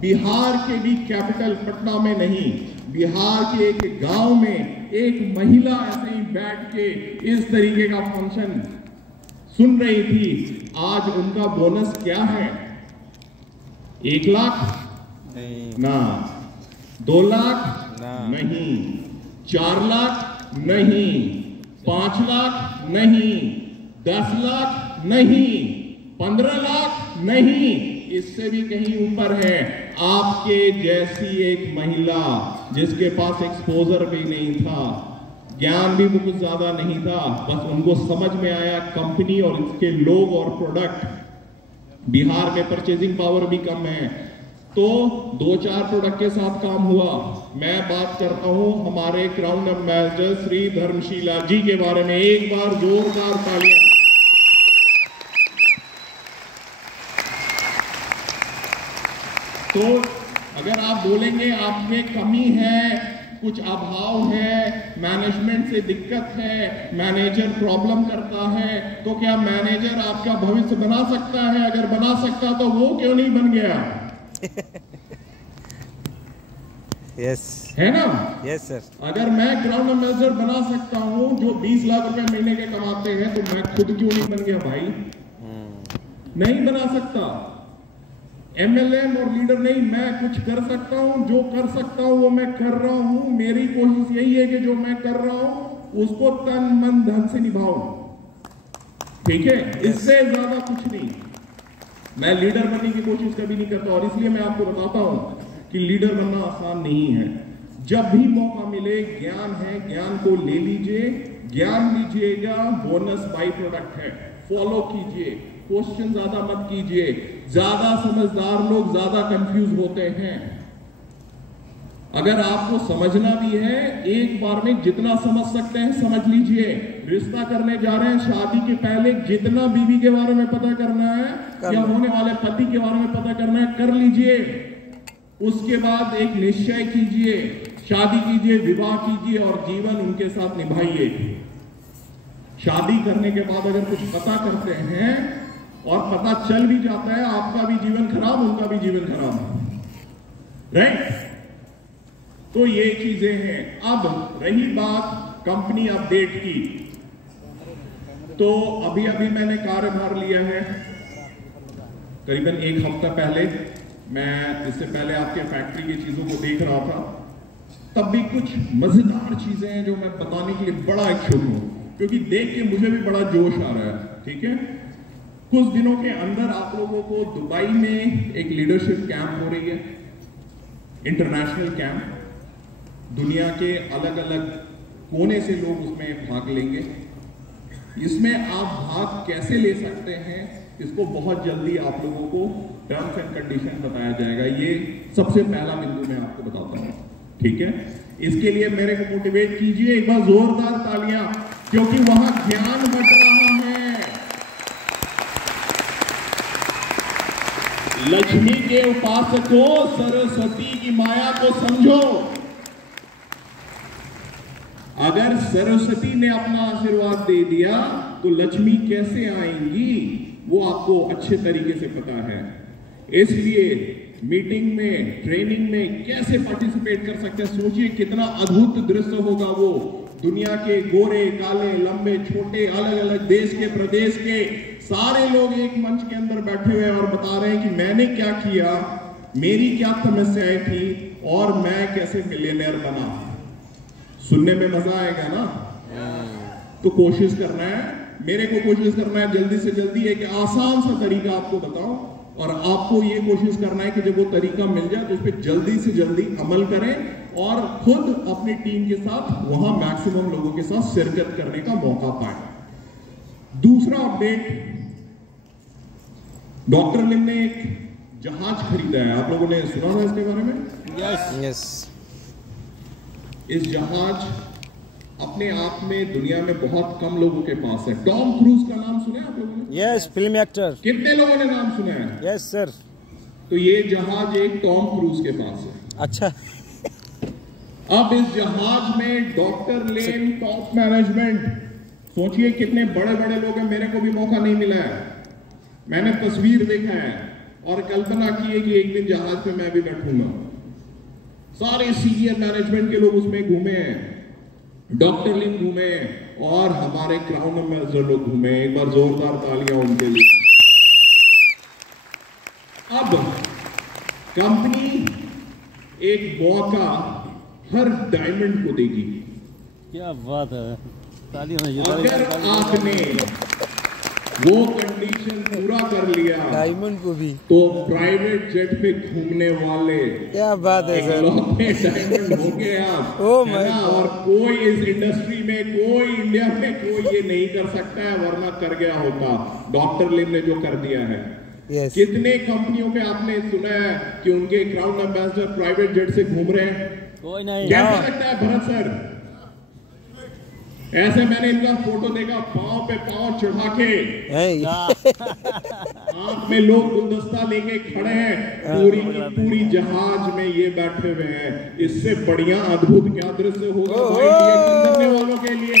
बिहार के भी कैपिटल पटना में नहीं, बिहार के एक गांव में एक महिला ऐसे ही बैठ के इस तरीके का फंक्शन सुन रही थी। आज उनका बोनस क्या है? 1 लाख नहीं, ना, 2 लाख ना, नहीं, 4 लाख नहीं, 5 लाख नहीं, 10 लाख नहीं, 15 लाख नहीं, इससे भी कहीं ऊपर है। आपके जैसी एक महिला जिसके पास एक्सपोजर भी नहीं था, ज्ञान भी कुछ ज्यादा नहीं था, बस उनको समझ में आया कंपनी और इसके लोग और प्रोडक्ट, बिहार में परचेजिंग पावर भी कम है, तो 2-4 प्रोडक्ट के साथ काम हुआ। मैं बात करता हूं हमारे क्राउन एम्बेसडर श्री धर्मशीला जी के बारे में। एक बार जोरदार तालियां। तो अगर आप बोलेंगे आप में कमी है, कुछ अभाव है, मैनेजमेंट से दिक्कत है, मैनेजर प्रॉब्लम करता है, तो क्या मैनेजर आपका भविष्य बना सकता है? अगर बना सकता तो वो क्यों नहीं बन गया? यस, है ना? Yes sir. अगर मैं क्राउन एम्बेसडर बना सकता हूं जो 20 लाख रुपए महीने के कमाते हैं, तो मैं खुद क्यों नहीं बन गया भाई? नहीं बना सकता। एमएलएम और लीडर नहीं, मैं कुछ कर सकता हूं, जो कर सकता हूं वो मैं कर रहा हूं। मेरी कोशिश यही है कि जो मैं कर रहा हूं उसको तन मन धन से निभाऊं, ठीक है? इससे ज्यादा कुछ नहीं। मैं लीडर बनने की कोशिश कभी नहीं करता, और इसलिए मैं आपको बताता हूं कि लीडर बनना आसान नहीं है। जब भी मौका मिले, ज्ञान है, ज्ञान को ले लीजिए, ज्ञान लीजिएगा, बोनस बाई प्रोडक्ट है, फॉलो कीजिए, क्वेश्चन ज्यादा मत कीजिए। ज्यादा समझदार लोग ज्यादा कंफ्यूज होते हैं। अगर आपको समझना भी है, एक बार में जितना समझ सकते हैं समझ लीजिए। रिश्ता करने जा रहे हैं, शादी के पहले जितना बीवी के बारे में पता करना है या होने वाले पति के बारे में पता करना है कर लीजिए। उसके बाद एक निश्चय कीजिए, शादी कीजिए, विवाह कीजिए और जीवन उनके साथ निभाइए। शादी करने के बाद अगर कुछ पता करते हैं और पता चल भी जाता है, आपका भी जीवन खराब, उनका भी जीवन खराब, राइट? तो ये चीजें हैं। अब रही बात कंपनी अपडेट की, तो अभी मैंने कार्यभार लिया है करीबन 1 हफ्ता पहले। मैं इससे पहले आपके फैक्ट्री की चीजों को देख रहा था, तब भी कुछ मजेदार चीजें हैं जो मैं बताने के लिए बड़ा इच्छुक हूं, क्योंकि देख के मुझे भी बड़ा जोश आ रहा है, ठीक है? कुछ दिनों के अंदर आप लोगों को दुबई में एक लीडरशिप कैंप हो रही है, इंटरनेशनल कैंप। दुनिया के अलग अलग कोने से लोग उसमें भाग लेंगे। इसमें आप भाग कैसे ले सकते हैं, इसको बहुत जल्दी आप लोगों को टर्म्स एंड कंडीशन बताया जाएगा। ये सबसे पहला बिंदु मैं आपको बताता हूं, ठीक है? इसके लिए मेरे को मोटिवेट कीजिए, एक बार जोरदार तालियां, क्योंकि वहां ज्ञान बट रहा है। लक्ष्मी के उपासकों, सरस्वती की माया को समझो। अगर सरस्वती ने अपना आशीर्वाद दे दिया तो लक्ष्मी कैसे आएंगी वो आपको अच्छे तरीके से पता है। इसलिए मीटिंग में, ट्रेनिंग में कैसे पार्टिसिपेट कर सकते हैं, सोचिए कितना अद्भुत दृश्य होगा वो। दुनिया के गोरे, काले, लंबे, छोटे, अलग अलग देश के, प्रदेश के सारे लोग एक मंच के अंदर बैठे हुए और बता रहे हैं कि मैंने क्या किया, मेरी क्या समस्याएं थी और मैं कैसे मिलियनेयर बना। सुनने में मजा आएगा ना? तो कोशिश करना है, मेरे को कोशिश करना है जल्दी से जल्दी एक आसान सा तरीका आपको बताओ, और आपको ये कोशिश करना है कि जब वो तरीका मिल जाए तो उस पर जल्दी से जल्दी अमल करें और खुद अपनी टीम के साथ वहां मैक्सिमम लोगों के साथ शिरकत करने का मौका पाए। दूसरा अपडेट, डॉक्टर लिम ने एक जहाज खरीदा है, आप लोगों ने सुना था इसके बारे में? यस। इस जहाज अपने आप में दुनिया में बहुत कम लोगों के पास है। टॉम क्रूज का नाम सुना है आप लोगों ने? Yes, film actor. कितने लोगों ने नाम सुना है? Yes sir. तो ये जहाज एक टॉम क्रूज के पास है। अच्छा। अब इस जहाज में डॉक्टर लेन, टॉप मैनेजमेंट, सोचिए कितने बड़े बड़े लोग हैं। मेरे को भी मौका नहीं मिला है, मैंने तस्वीर देखा है और कल्पना की है कि एक दिन जहाज पे मैं भी बैठूंगा। सारे सीनियर मैनेजमेंट के लोग उसमें घूमे हैं, डॉक्टर लिम घूमे और हमारे क्राउन एम्बेसडर लोग घूमे। एक बार जोरदार तालियां उनके लिए। अब कंपनी एक मौका हर डायमंड को देगी। क्या बात है, तालियां। अगर आपने वो कंडीशन पूरा कर लिया डायमंड को भी, तो प्राइवेट जेट पे घूमने वाले क्या बात है सर, डायमंड होंगे आप। ओ है ना? और कोई इस इंडस्ट्री में, कोई इंडिया में कोई ये नहीं कर सकता है, वरना कर गया होता। डॉक्टर लिम ने जो कर दिया है। यस। कितने कंपनियों पे आपने सुना है कि उनके क्राउन एम्बेसडर प्राइवेट जेट से घूम रहे हैं? कोई नहीं। कैसा लगता है भरत सर? ऐसे मैंने इनका फोटो देखा, पांव पे पांव चढ़ा के, हाथ में लोग गुलदस्ता लेके खड़े हैं, पूरी की पूरी जहाज में ये बैठे हुए हैं। इससे बढ़िया अद्भुत क्या दृश्य होगा भाई करने वालों के लिए।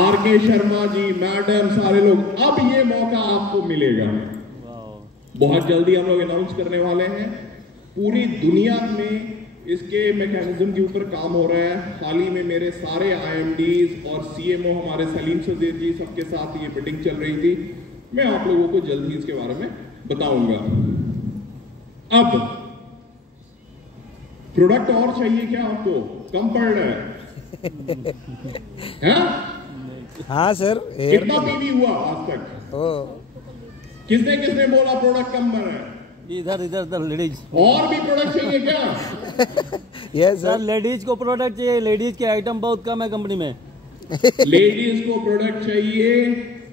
आर.के. शर्मा जी, मैडम, सारे लोग, अब ये मौका आपको मिलेगा। बहुत जल्दी हम लोग अनाउंस करने वाले हैं। पूरी दुनिया में इसके मैकेनिज्म के ऊपर काम हो रहा है। हाल ही में मेरे सारे IMDs और CMO हमारे सलीम सजीर जी सबके साथ ये मीटिंग चल रही थी। मैं आप लोगों को जल्द ही इसके बारे में बताऊंगा। अब प्रोडक्ट और चाहिए क्या आपको? कम पड़ रहा है? हाँ सर। कितना पीवी हुआ आज तक? किसने किसने बोला प्रोडक्ट कम पड़ रहा है? इधर इधर इधर लेडीज। और भी प्रोडक्ट चाहिए क्या? यस सर, लेडीज को प्रोडक्ट चाहिए। लेडीज के आइटम बहुत कम है कंपनी में। लेडीज को प्रोडक्ट चाहिए,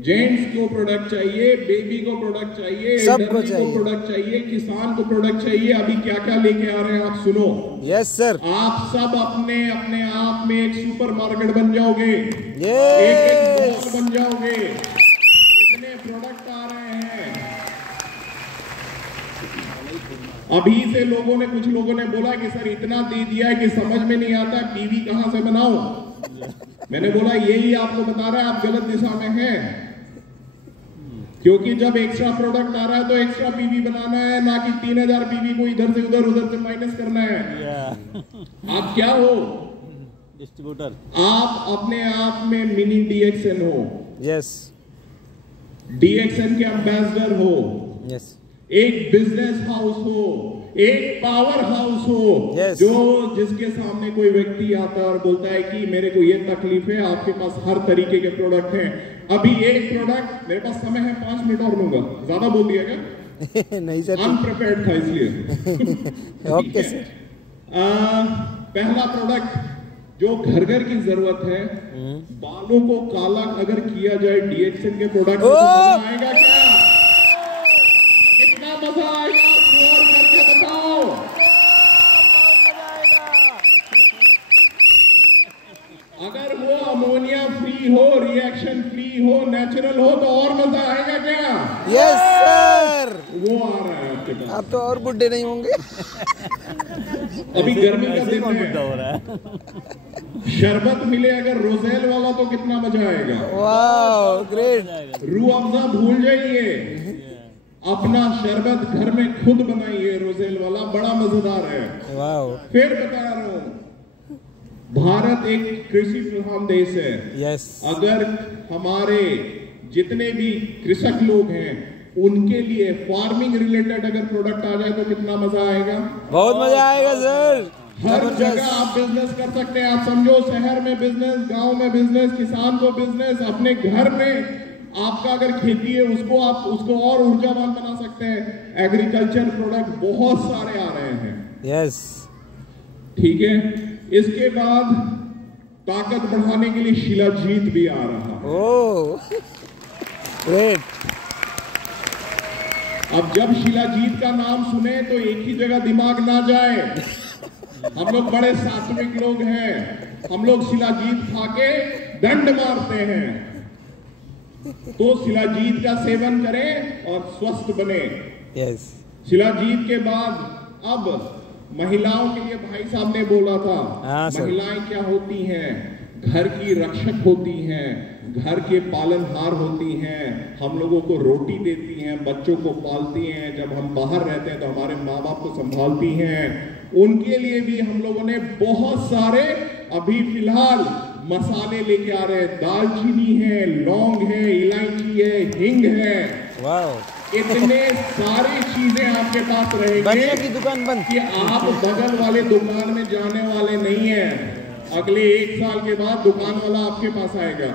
जेंट्स को प्रोडक्ट चाहिए, बेबी को प्रोडक्ट चाहिए, सबको चाहिए, प्रोडक्ट चाहिए, किसान को प्रोडक्ट चाहिए। अभी क्या क्या लेके आ रहे हैं आप सुनो। Yes sir. आप सब अपने अपने आप में एक सुपरमार्केट बन जाओगे, यस, एक बॉक्स बन जाओगे। इतने प्रोडक्ट आ रहे हैं। अभी से लोगों ने, कुछ लोगों ने बोला कि सर इतना दे दिया है कि समझ में नहीं आता टीवी कहां से बनाओ। मैंने बोला यही आपको बता रहा है आप गलत दिशा में हैं, क्योंकि जब एक्स्ट्रा प्रोडक्ट आ रहा है तो एक्स्ट्रा पीवी बनाना है, ना कि 3000 पीवी को इधर से उधर से माइनस करना है। आप क्या हो? डिस्ट्रीब्यूटर। आप अपने आप में मिनी DXN हो। यस। DXN के एम्बेसडर हो। यस। एक बिजनेस हाउस हो, एक पावर हाउस हो। yes. जो जिसके सामने कोई व्यक्ति आता है और बोलता है कि मेरे को ये तकलीफ है, आपके पास हर तरीके के प्रोडक्ट हैं। अभी एक प्रोडक्ट, मेरे पास समय है 5 मिनट और लूंगा, ज्यादा बोल दिया क्या? नहीं सर, अनप्रिपेयर्ड था इसलिए। Okay sir. पहला प्रोडक्ट जो घर घर की जरूरत है, बालों को काला अगर किया जाए DXN के प्रोडक्ट में, तो मजा आएगा क्या? कितना मजा आएगा? शोर करके बताओ। अगर वो अमोनिया फ्री हो, रिएक्शन फ्री हो, नेचुरल हो, तो और मजा आएगा क्या? Yes sir. वो आ रहा है आपके पास। आप तो और बुड्ढे नहीं होंगे। अभी गर्मी का दिन है, शरबत मिले अगर रोजेल वाला तो कितना मजा आएगा? वाह, ग्रेट। रूह अफ़ज़ा भूल जाइए, अपना शरबत घर में खुद बनाइए, रोजेल वाला बड़ा मजेदार है। वाह। फिर बता रहा हूं, भारत एक कृषि प्रधान देश है। यस। अगर हमारे जितने भी कृषक लोग हैं उनके लिए फार्मिंग रिलेटेड अगर प्रोडक्ट आ जाए तो कितना मजा आएगा? बहुत मजा आएगा सर। हर जगह आप बिजनेस कर सकते हैं। आप समझो, शहर में बिजनेस, गांव में बिजनेस, किसान को बिजनेस, अपने घर में आपका अगर खेती है उसको आप उसको और ऊर्जावान बना सकते हैं। एग्रीकल्चर प्रोडक्ट बहुत सारे आ रहे हैं। यस। ठीक है, इसके बाद ताकत बढ़ाने के लिए शिलाजीत भी आ रहा है। ओह, ग्रेट। अब जब शिलाजीत का नाम सुने तो एक ही जगह दिमाग ना जाए। हम लोग बड़े सात्विक लोग हैं, हम लोग शिलाजीत खा के दंड मारते हैं। तो शिलाजीत का सेवन करें और स्वस्थ बने। यस। शिलाजीत के बाद अब महिलाओं के लिए भाई साहब ने बोला था, हाँ, महिलाएं क्या होती हैं? घर की रक्षक होती हैं, घर के पालनहार होती हैं, हम लोगों को रोटी देती हैं, बच्चों को पालती हैं, जब हम बाहर रहते हैं तो हमारे माँ बाप को संभालती हैं, उनके लिए भी हम लोगों ने बहुत सारे अभी फिलहाल मसाले लेके आ रहे हैं। दालचीनी है, लौंग है, इलायची है, हिंग है, इतने सारी चीजें आपके पास रहेंगे की दुकान बंद कि आप बगल वाले दुकान में जाने वाले नहीं है। अगले 1 साल के बाद दुकान वाला आपके पास आएगा।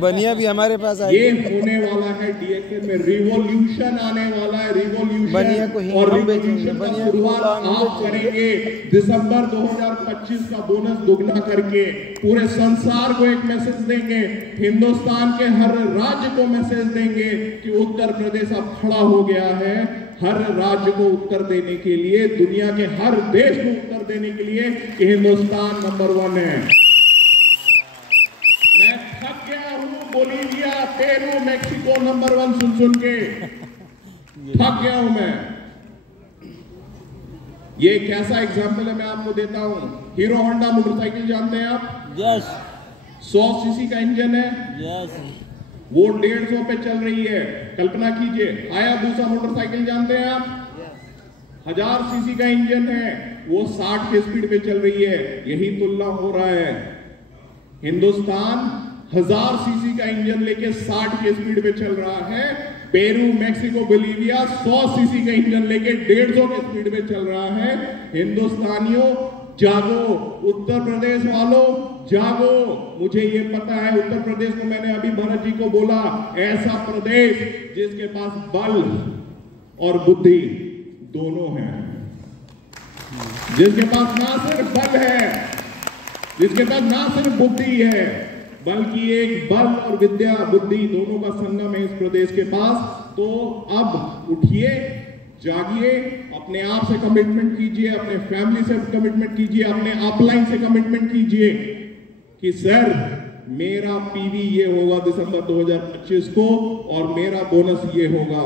बनिया भी हमारे पास आएगी। ये होने वाला है डीएसए में, रिवॉल्यूशन आने वाला है, रिवॉल्यूशन। बनिया को और रिवॉल्यूशन का शुरुआत आप करेंगे दिसंबर 2025 का बोनस दुगना करके पूरे संसार को एक मैसेज देंगे, हिंदुस्तान के हर राज्य को मैसेज देंगे कि उत्तर प्रदेश अब खड़ा हो गया है, हर राज्य को उत्तर देने के लिए, दुनिया के हर देश को उत्तर देने के लिए कि हिंदुस्तान नंबर 1 है। मैं थक गया हूं बोलीविया, पेरू, मेक्सिको नंबर 1 सुन के थक गया हूं मैं। ये कैसा एग्जाम्पल है मैं आपको देता हूं। हीरो होंडा मोटरसाइकिल जानते हैं आप? यस। 100 सीसी का इंजन है। यस। वो 150 पे चल रही है। कल्पना कीजिए, हायाबुसा मोटरसाइकिल जानते हैं आप? 1000 सीसी का इंजन है, वो 60 के स्पीड पे चल रही है। यही तुलना हो रहा है। हिंदुस्तान 1000 सीसी का इंजन लेके 60 के स्पीड पे चल रहा है। पेरू, मेक्सिको, बोलीविया 100 सीसी का इंजन लेके 150 के स्पीड पे चल रहा है। हिंदुस्तानियों जागो, उत्तर प्रदेश वालों जागो। मुझे ये पता है, उत्तर प्रदेश को मैंने अभी भरत जी को बोला, ऐसा प्रदेश जिसके पास बल और बुद्धि दोनों है, जिसके पास ना सिर्फ बल है, जिसके पास ना सिर्फ बुद्धि है, बल्कि एक बल और विद्या बुद्धि दोनों का संगम है इस प्रदेश के पास। तो अब उठिए, जागिए, अपने आप से कमिटमेंट कीजिए, अपने फैमिली से कमिटमेंट कीजिए, अपने अपलाइन से कमिटमेंट कीजिए कि सर मेरा पीवी ये होगा दिसंबर 2025 को और मेरा बोनस ये होगा।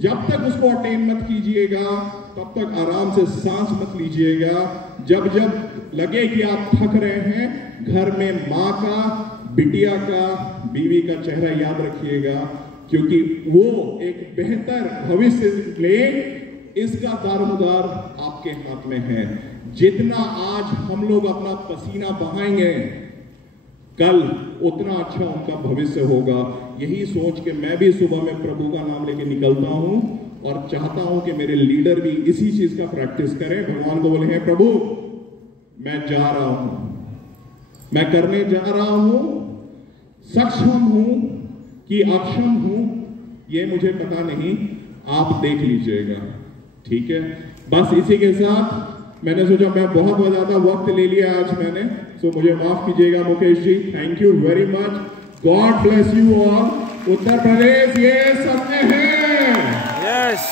जब तक उसको अटेन मत कीजिएगा तब तक आराम से सांस मत लीजिएगा। जब जब लगे कि आप थक रहे हैं, घर में माँ का, बिटिया का, बीवी का चेहरा याद रखिएगा, क्योंकि वो एक बेहतर भविष्य ले, इसका दारोमदार आपके हाथ में है। जितना आज हम लोग अपना पसीना बहाएंगे, कल उतना अच्छा उनका भविष्य होगा। यही सोच के मैं भी सुबह में प्रभु का नाम लेके निकलता हूं और चाहता हूं कि मेरे लीडर भी इसी चीज का प्रैक्टिस करें। भगवान को बोले, हैं प्रभु मैं जा रहा हूं, मैं करने जा रहा हूं, सक्षम हूं कि अक्षम हूं ये मुझे पता नहीं, आप देख लीजिएगा। ठीक है, बस इसी के साथ मैंने सोचा, मैं बहुत ज्यादा वक्त ले लिया आज मैंने, सो मुझे माफ कीजिएगा Mukesh ji. Thank you very much, God bless you all. Uttar Pradesh ये सब में है। यस।